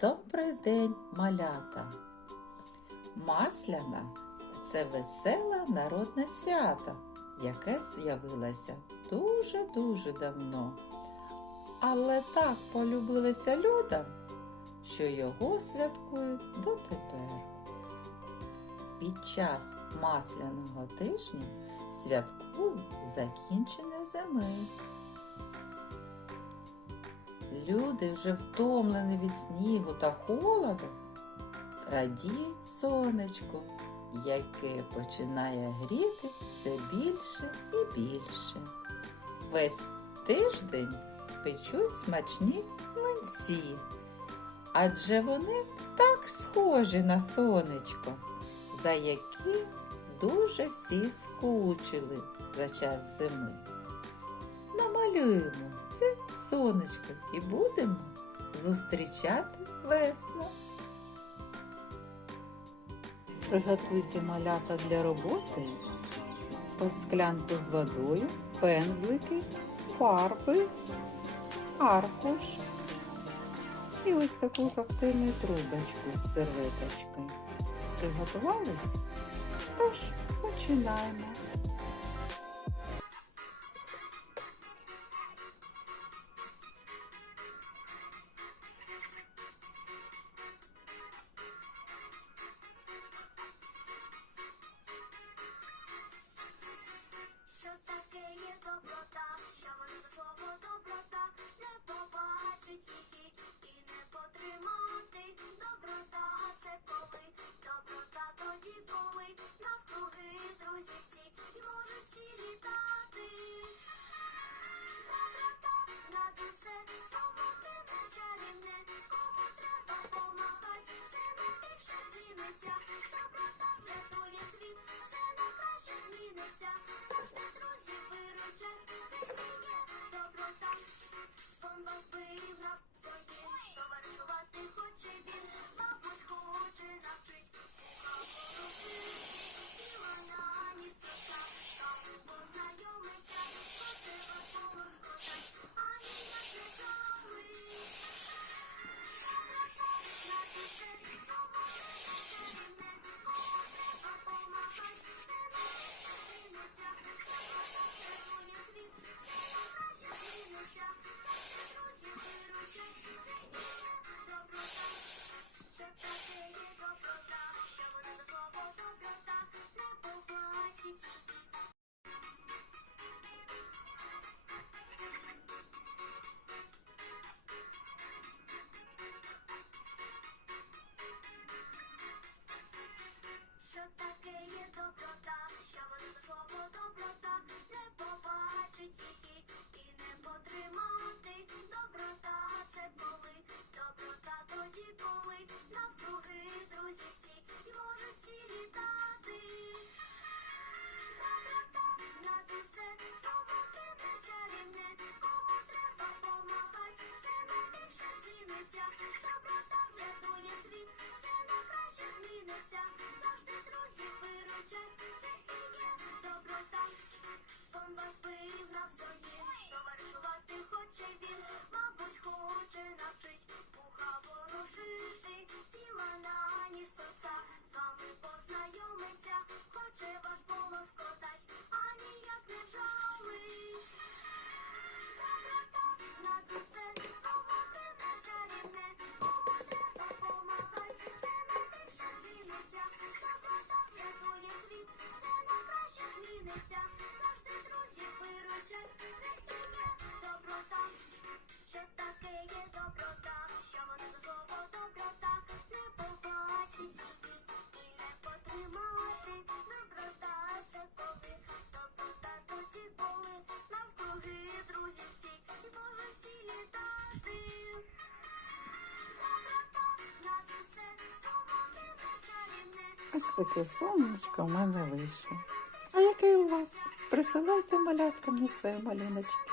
Добрий день, малята! Масляна це веселе народне свято, яке з'явилося дуже-дуже давно. Але так полюбилося людям, що його святкують дотепер. Під час масляного тижня святкують закінчення зими люди, вже втомлені від снігу та холоду, радіють сонечку, яке починає гріти все більше і більше. Весь тиждень печуть смачні млинці, адже вони так схожі на сонечко, за які дуже всі скучили за час зими намалюємо це сонечко і будемо зустрічати весну. Приготуйте малята для роботи, по склянку з водою, пензлики, фарби, аркуш і ось таку коктейльну трубочку з серветочкою. Приготувались? Тож починаємо. Ось таке сонечко в мене вище. А який у вас? Присилайте маляткам на своє малюночки.